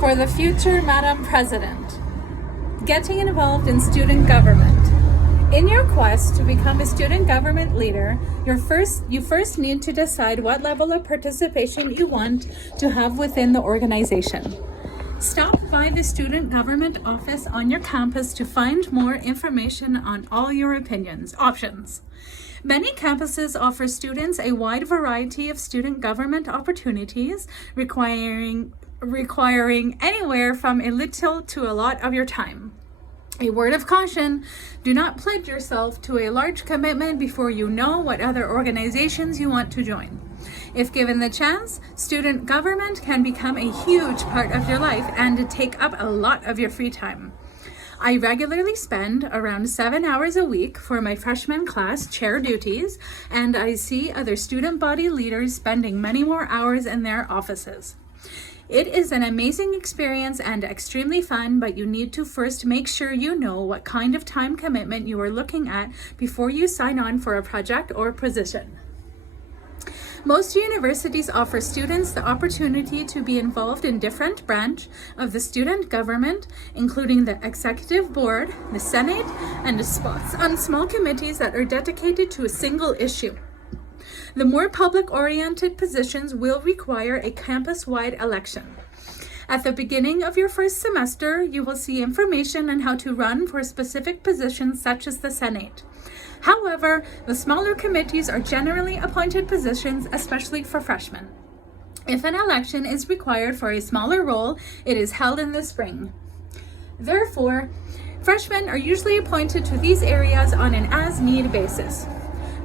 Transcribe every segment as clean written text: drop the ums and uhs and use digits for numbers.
For the future Madam President, getting involved in student government. In your quest to become a student government leader, you first need to decide what level of participation you want to have within the organization. Stop by the student government office on your campus to find more information on all your options. Many campuses offer students a wide variety of student government opportunities, requiring anywhere from a little to a lot of your time. A word of caution, do not pledge yourself to a large commitment before you know what other organizations you want to join. If given the chance, student government can become a huge part of your life and take up a lot of your free time. I regularly spend around 7 hours a week for my freshman class chair duties, and I see other student body leaders spending many more hours in their offices. It is an amazing experience and extremely fun, but you need to first make sure you know what kind of time commitment you are looking at before you sign on for a project or position. Most universities offer students the opportunity to be involved in different branches of the student government, including the executive board, the senate, and the spots on small committees that are dedicated to a single issue. The more public-oriented positions will require a campus-wide election. At the beginning of your first semester, you will see information on how to run for specific positions such as the Senate. However, the smaller committees are generally appointed positions, especially for freshmen. If an election is required for a smaller role, it is held in the spring. Therefore, freshmen are usually appointed to these areas on an as-need basis.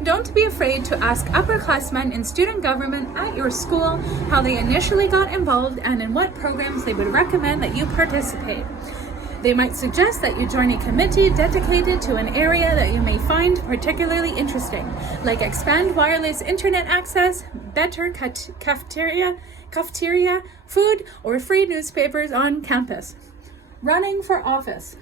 Don't be afraid to ask upperclassmen in student government at your school how they initially got involved and in what programs they would recommend that you participate. They might suggest that you join a committee dedicated to an area that you may find particularly interesting, like expand wireless internet access, better cafeteria, food, or free newspapers on campus. Running for office.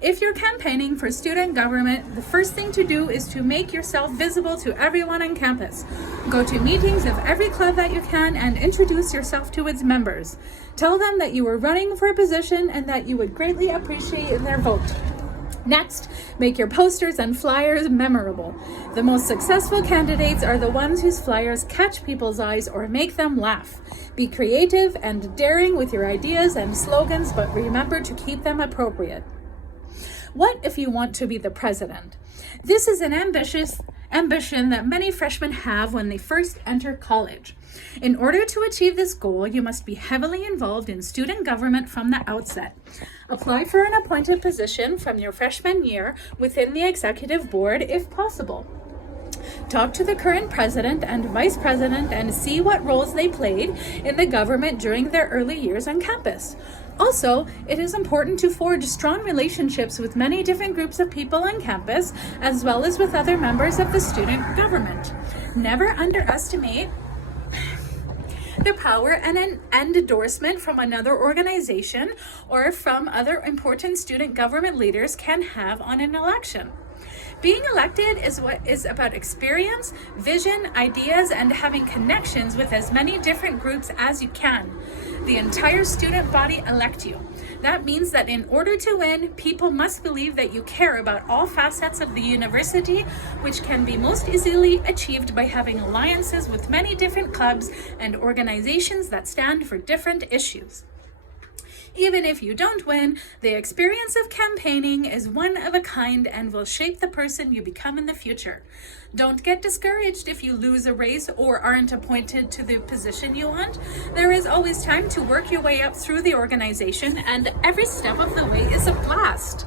If you're campaigning for student government, the first thing to do is to make yourself visible to everyone on campus. Go to meetings of every club that you can and introduce yourself to its members. Tell them that you are running for a position and that you would greatly appreciate their vote. Next, make your posters and flyers memorable. The most successful candidates are the ones whose flyers catch people's eyes or make them laugh. Be creative and daring with your ideas and slogans, but remember to keep them appropriate. What if you want to be the president? This is an ambition that many freshmen have when they first enter college. In order to achieve this goal, you must be heavily involved in student government from the outset. Apply for an appointed position from your freshman year within the executive board if possible. Talk to the current president and vice president and see what roles they played in the government during their early years on campus. Also, it is important to forge strong relationships with many different groups of people on campus, as well as with other members of the student government. Never underestimate the power an endorsement from another organization or from other important student government leaders can have on an election. Being elected is about experience, vision, ideas, and having connections with as many different groups as you can. The entire student body elect you. That means that in order to win, people must believe that you care about all facets of the university, which can be most easily achieved by having alliances with many different clubs and organizations that stand for different issues. Even if you don't win, the experience of campaigning is one of a kind and will shape the person you become in the future. Don't get discouraged if you lose a race or aren't appointed to the position you want. There is always time to work your way up through the organization, and every step of the way is a blast.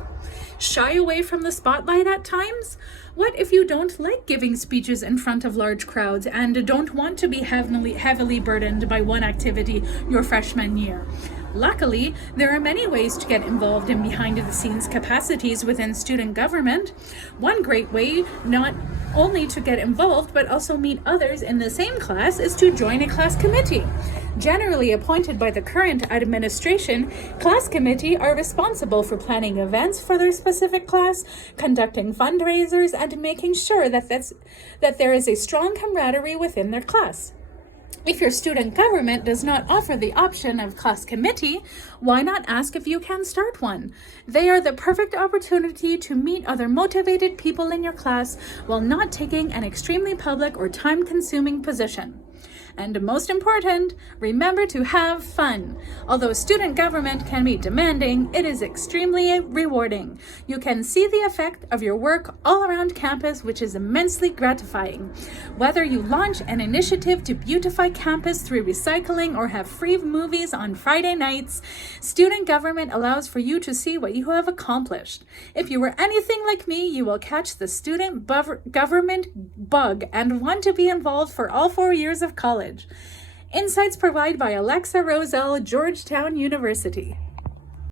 Shy away from the spotlight at times? What if you don't like giving speeches in front of large crowds and don't want to be heavily burdened by one activity your freshman year? Luckily, there are many ways to get involved in behind-the-scenes capacities within student government. One great way not only to get involved but also meet others in the same class is to join a class committee. Generally appointed by the current administration, class committee are responsible for planning events for their specific class, conducting fundraisers, and making sure that there is a strong camaraderie within their class. If your student government does not offer the option of class committee, why not ask if you can start one? They are the perfect opportunity to meet other motivated people in your class while not taking an extremely public or time-consuming position. And most important, remember to have fun. Although student government can be demanding, it is extremely rewarding. You can see the effect of your work all around campus, which is immensely gratifying. Whether you launch an initiative to beautify campus through recycling or have free movies on Friday nights, student government allows for you to see what you have accomplished. If you were anything like me, you will catch the student government bug and want to be involved for all 4 years of college. Insights provided by Alexa Roselle, Georgetown University.